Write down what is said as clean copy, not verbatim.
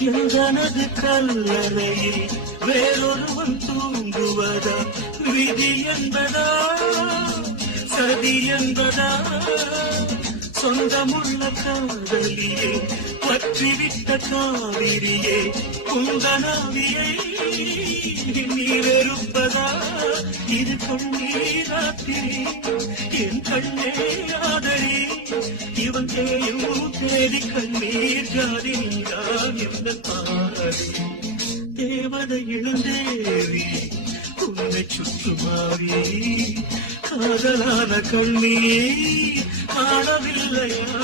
எந்தனது கல்லறையில் வேறொருவன் தூங்குவதா? விதி என்பதா சதி என்பதா? சொந்தமுள்ள காதலியே பற்றிவிட்ட காவிரியே குந்தனாவியை நீரெருப்பதா? இது கண்ணீராத்திரி என் கண்ணே ஆதரி இவன் தேயும் தேடி கண்ணீர் ஜாதி நீதான் எந்த பாடி தேவதை எழுந்தேவி உன்னை சுற்றுமாவி காதலான கண்ணீர் காணவில்லையா?